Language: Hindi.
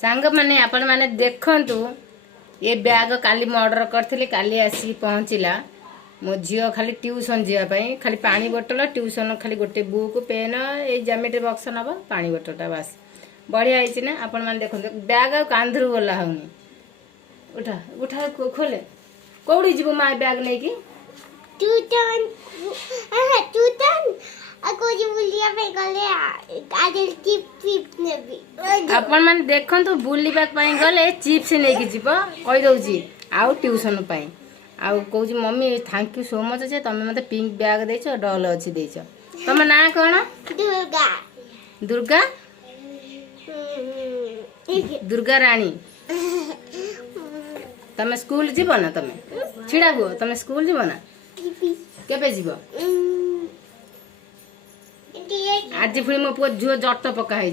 सांग माने आपण माने देखंतु ये बैग काली मु ऑर्डर करथली काली आसी पहुँचला मो झियो खाली ट्यूशन जिया पई खाली पानी बोतल ट्यूशन खाली गोटे बुक पेन ए ज्यामिट्री बॉक्स नबा पानी बोतलटा बस बढ़िया आइछि ना आपण माने देखंतु बैग कांधरु गला होनी उठा उठा खोले कोडी जीवो मा बैग नै की ट्यूटन ट्यूटन ako je bulia pe gale adel टिप नेबी आपण माने देखंतु बुलिबा पई गले चिप्स नै की जीवो कहि दउची आउ ट्यूशन पई आउ कहू mummy thank you so much जे तमे मते पिंक बैग देछो डॉल अछि देछो तमे ना कोन दुर्गा दुर्गा दुर्गा रानी तमे स्कूल जीवो ना तमे छिड़ा गो तमे स्कूल जीवो ना केबे जीवो आज पुणी मो पुओ झुओ जट पका है